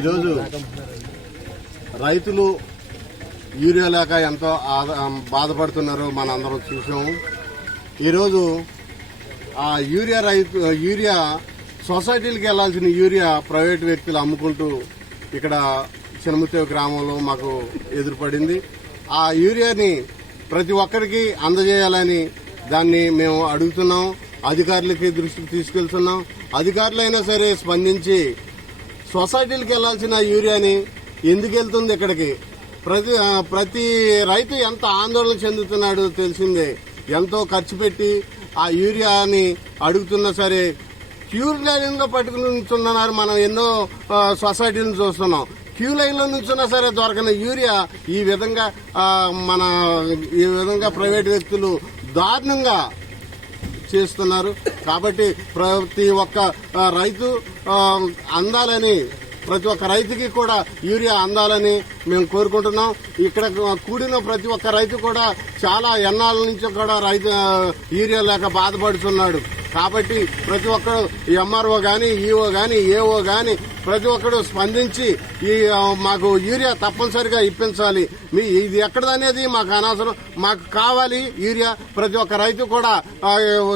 ఈరోజు రైతులు యూరియా లేక ఎంతో ఆద- బాధపడుతున్నారో మన అందరం చూసాము ఈరోజు ఆ యూరియా రైతు యూరియా సొసైటీలకు వెళ్ళాల్సిన యూరియా ప్రైవేట్ వ్యక్తులు అమ్ముకుంటూ ఇక్కడ చినముతేవ గ్రామంలో మాకు ఎదురుపడింది. ఆ యూరియాని ప్రతి ఒక్కరికి అందజేయాలని దాన్ని మేము అడుగుతున్నాం. అధికారులకి దృష్టికి తీసుకెళ్తున్నాం. అధికారులైనా సరే స్పందించి సొసైటీలకు వెళ్ళాల్సిన యూరియాని ఎందుకు వెళ్తుంది ఇక్కడికి? ప్రతి ప్రతి రైతు ఎంత ఆందోళన చెందుతున్నాడో తెలిసిందే. ఎంతో ఖర్చు పెట్టి ఆ యూరియాని అడుగుతున్నా సరే క్యూ లైన్లో పట్టుకుని మనం ఎన్నో సొసైటీలను చూస్తున్నాం. క్యూ లైన్లో నుంచున్నా సరే దొరకని యూరియా ఈ విధంగా మన ఈ విధంగా ప్రైవేట్ వ్యక్తులు దారుణంగా చేస్తున్నారు. కాబట్టి ప్రతి ఒక్క రైతు అందాలని ప్రతి ఒక్క రైతుకి కూడా యూరియా అందాలని మేము కోరుకుంటున్నాం. ఇక్కడ కూడిన ప్రతి ఒక్క రైతు కూడా చాలా ఎన్నాళ్ళ నుంచి కూడా రైతు యూరియా లేక బాధపడుతున్నాడు. కాబట్టి ప్రతి ఒక్కరు ఎంఆర్ఓ గాని ఈఓ గాని ఏఓ గాని ప్రతి ఒక్కరు స్పందించి ఈ మాకు యూరియా తప్పనిసరిగా ఇప్పించాలి. మీ ఇది ఎక్కడదనేది మాకు అనవసరం. మాకు కావాలి యూరియా. ప్రతి ఒక్క రైతు కూడా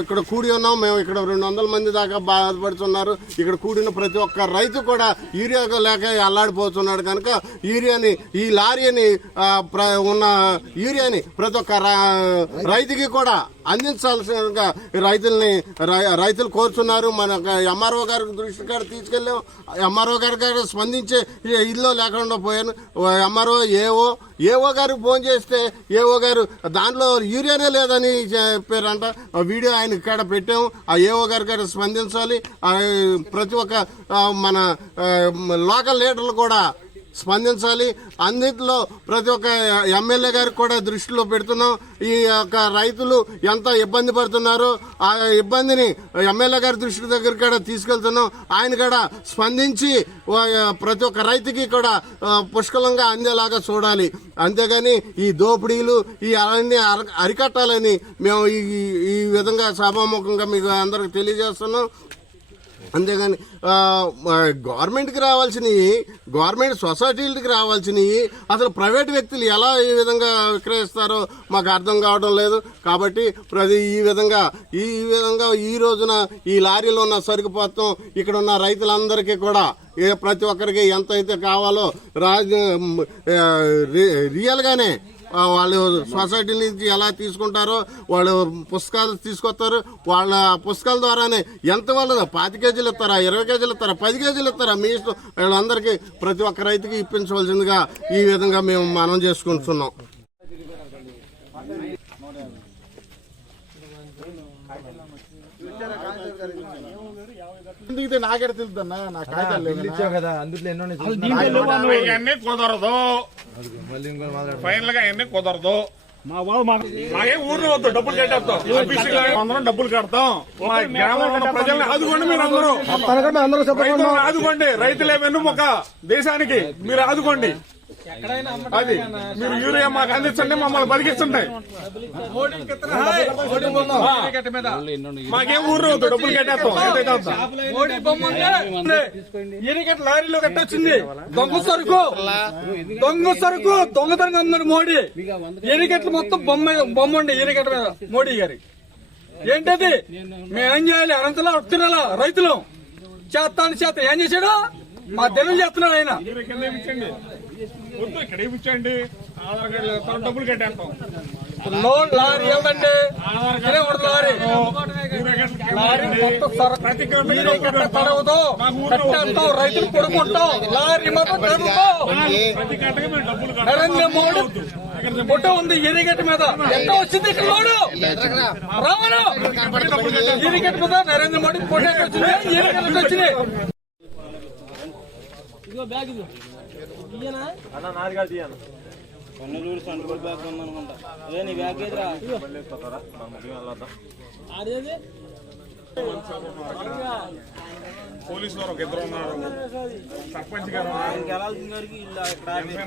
ఇక్కడ కూడి ఉన్నాం. మేము ఇక్కడ రెండు వందల మంది దాకా బాధపడుతున్నారు. ఇక్కడ కూడిన ప్రతి ఒక్క రైతు కూడా యూరియా లేక అల్లాడిపోతున్నాడు కనుక యూరియాని ఈ లారీని ప్ర- ఉన్న యూరియాని ప్రతి ఒక్క రా- రైతుకి కూడా అందించాల్సిన రైతుల్ని రై- రైతులు కోరుతున్నారు. మన ఎంఆర్ఓ గారి దృష్టి కూడా తీసుకెళ్ళాం. ఎంఆర్ఓ గారి గారు స్పందించే ఇల్లు లేకుండా పోయాను. ఎంఆర్ఓ ఏఓ ఏఓ గారికి ఫోన్ చేస్తే ఏఓ గారు దాంట్లో యూరియానే లేదని చెప్పారంట. ఆ వీడియో ఆయన ఇక్కడ పెట్టాము. ఆ ఏఓ గారి గారు స్పందించాలి. ప్రతి ఒక్క మన లోకల్ లీడర్లు కూడా స్పందించాలి. అన్నింటిలో ప్రతి ఒక్క ఎమ్మెల్యే గారికి కూడా దృష్టిలో పెడుతున్నాం. ఈ యొక్క రైతులు ఎంత ఇబ్బంది పడుతున్నారో ఆ ఇబ్బందిని ఎమ్మెల్యే గారి దృష్టి దగ్గర కూడా తీసుకెళ్తున్నాం. ఆయన కూడా స్పందించి ప్రతి ఒక్క రైతుకి కూడా పుష్కలంగా అందేలాగా చూడాలి. అంతేగాని ఈ దోపిడీలు ఈ అలాన్ని అర- అరికట్టాలని మేము ఈ ఈ విధంగా సభాముఖంగా మీకు అందరికి తెలియజేస్తున్నాం. అంతేగాని గవర్నమెంట్కి రావాల్సినవి గవర్నమెంట్ సొసైటీలకి రావాల్సినవి అసలు ప్రైవేట్ వ్యక్తులు ఎలా ఈ విధంగా విక్రయిస్తారో మాకు అర్థం కావడం లేదు. కాబట్టి ప్రతి ఈ విధంగా ఈ విధంగా ఈ రోజున ఈ లారీలో ఉన్న సరుకు మొత్తం ఇక్కడ ఉన్న రైతులందరికీ కూడా ప్రతి ఒక్కరికి ఎంత అయితే కావాలో రాజ రి- రియల్గానే వాళ్ళు సొసైటీ నుంచి ఎలా తీసుకుంటారో వాళ్ళు పుస్తకాలు తీసుకొస్తారు. వాళ్ళ పుస్తకాల ద్వారానే ఎంత వాళ్ళు పాతి కేజీలు ఇస్తారా ఇరవై కేజీలు ఇస్తారా పది కేజీలు ఇస్తారా? మీ ఇష్టం. వీళ్ళందరికీ ప్రతి ఒక్క రైతుకి ఇప్పించవలసిందిగా ఈ విధంగా మేము మనం చేసుకుంటున్నాం. దిగితే నాకెడ తెలుద్దన్నా? నా కాగితాలు లేవు ఇచ్చావు కదా అందులో ఎన్నో ఉన్నాయి చూస్తున్నా. ఇవన్నీ కుదరదు. మళ్ళీ ఇంకో మాట్లాడు. ఫైనల్గా ఇవన్నీ కుదరదు. మా బాబు మాకే ఊర్లో వద్దు డబ్బులు కట్టేస్తాం. అందరం డబ్బులు కడతాం. మా గ్రామంలో ఉన్న ప్రజల్ని ఆదుకోండి మీరు అందరూ. ఆదుకోండి. రైతులే వెన్నుముక దేశానికి మీరు ఆదుకోండి. అది మీరు యూరియా మాకు అందించండి మమ్మల్ని బతికించండి మాకేం వద్దు డబ్బులు కట్టేస్తాం. ఎనికెట్ లారీలో కట్టొచ్చింది. దొంగ సరుకు. దొంగ సరుకు. దొంగతనంగా అన్నాడు మోడీ. ఎనికెట్లు మొత్తం బొమ్మ బొమ్మ ఉండే ఎనికెట్ మీద. మోడీ గారి. ఏంటది? మేము ఏం చేయాలి? అనంతలా వస్తున్నారా రైతులు. చేస్తాను చేత ఏం చేశాడు? మా దినం చేస్తున్నాడు ఆయన. వద్దు ఇక్కడ ఇప్పించండి ఆధార్ కార్డు లేదు, డబ్బులు కట్టేస్తాం. లోన్ లారీ ఏమండి? లారీ మొత్తం ప్రతి. తడవదు. కట్టేస్తాం. రైతులు కొడుకుంటాం లారీ కడతాం. నరేంద్ర మోడీ. ఫోటో ఉంది ఎరిగేట్ మీద. ఎంత వచ్చింది ఇక్కడ లోడు? రావను ఎరిగేట్ మీద నరేంద్ర మోడీ ఫోటో ఎక్కడ వచ్చింది? కన్నూరు సంటుకోటి బ్యాగ్ ఉందనుకుంటా. అదే నీ బ్యాగ్ వారు ఒక ఇద్దరు ఉన్నారు. సర్పంచ్ గారు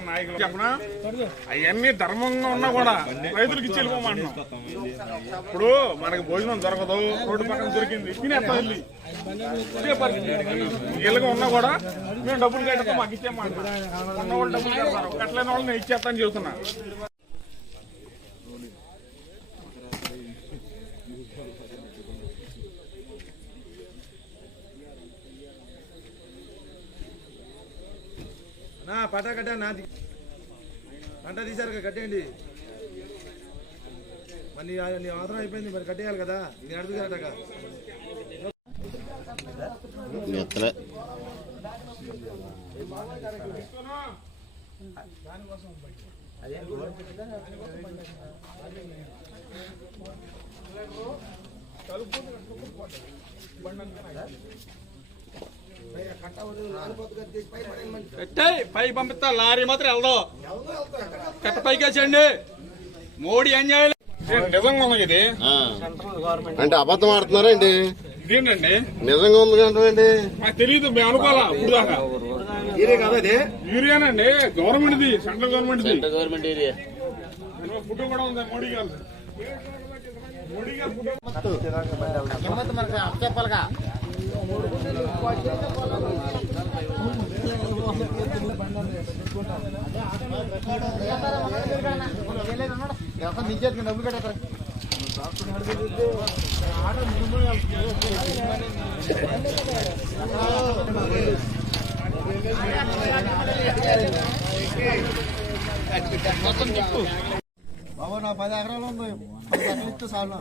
నాయకులు. చెప్పనా? అవన్నీ ధర్మంగా ఉన్నా కూడా రైతులకు ఇచ్చి వెళ్ళిపోమంటున్నాం. ఇప్పుడు మనకి భోజనం దొరకదు రోడ్డు పక్కన దొరికింది. తినేస్తాం వెళ్ళి. వీళ్ళగా ఉన్నా కూడా మేము డబ్బులు కట్టక మాకు ఇచ్చేయమంటారు ఉన్న వాళ్ళు డబ్బులు కడతారు. కట్టలేని వాళ్ళు నేను ఇచ్చేస్తాను చెబుతున్నా. నా పట కట్ట నాది. పంట తీశారు కదా, కట్టేయండి. మరి నీ అవసరం అయిపోయింది మరి కట్టేయాలి కదా. నేను అడుగుతారట ఎత్తలే. పెట్టాయి పై పంపిస్తా లారీ మాత్రం వెళ్దాం. కట్ట పైకి వేసేయండి మోడీ ఏం చేయాలి నిజంగా ఉంది ఇది? అంటే అబద్ధం ఆడుతున్నారా ఏంటి? ఇదేంటండి? నిజంగా ఉంది అంటే తెలియదు మేము అనుకోవాలా? ఇప్పుడు దాకా? యూరియానండి government the central government government area. Food కూడా ఉంది మోడీ గారు మోడీ గారు నిజానికి డబ్బులు కట్టారు బాబు నా పది ఎకరాలు ఉంది. ఎకరాలు ఇస్తే చాలు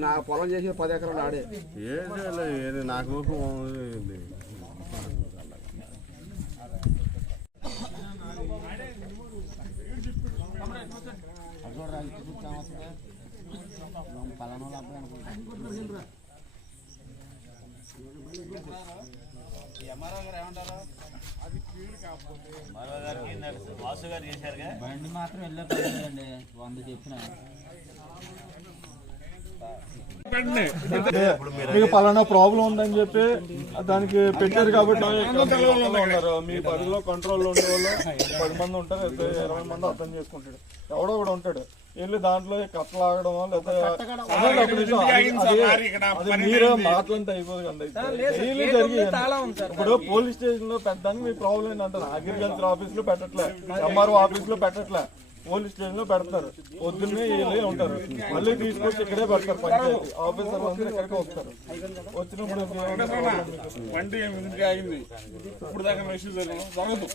నా పొలం చేసి పది ఎకరాలు ఆడే ఏది నాకు మరో గారికి వాసు గారు చేశారు బండి మాత్రం వెళ్ళకండి వంద చెప్పిన. మీకు పలానా ప్రాబ్లం ఉందని చెప్పి దానికి పెట్టారు కాబట్టి ఉన్నారు మీ పరిధిలో కంట్రోల్ ఉండే వాళ్ళు పది మంది ఉంటారు అయితే ఇరవై మంది అర్థం చేసుకుంటాడు. ఎవడో కూడా ఉంటాడు. వెళ్ళి దాంట్లో అది- అది- అది మీరే మాటలంటే అయిపోదు కదా ఇప్పుడు పోలీస్ స్టేషన్లో పెట్టడానికి మీ ప్రాబ్లం ఏంటంటారు అగ్రికల్చర్ ఆఫీస్లో పెట్టట్లే ఎంఆర్ఓ ఆఫీస్లో పెట్టట్లే. పోలీస్ స్టేషన్లో పెడతారు. పొద్దున్నే వీళ్ళే ఉంటారు. మళ్ళీ తీసుకొచ్చి ఇక్కడే పెడతారు. పంచాయతీ ఆఫీసర్లు అందరూ ఇక్కడికి వస్తారు. వచ్చినప్పుడు ఆగింది. ఇప్పుడు దాకా జరగదు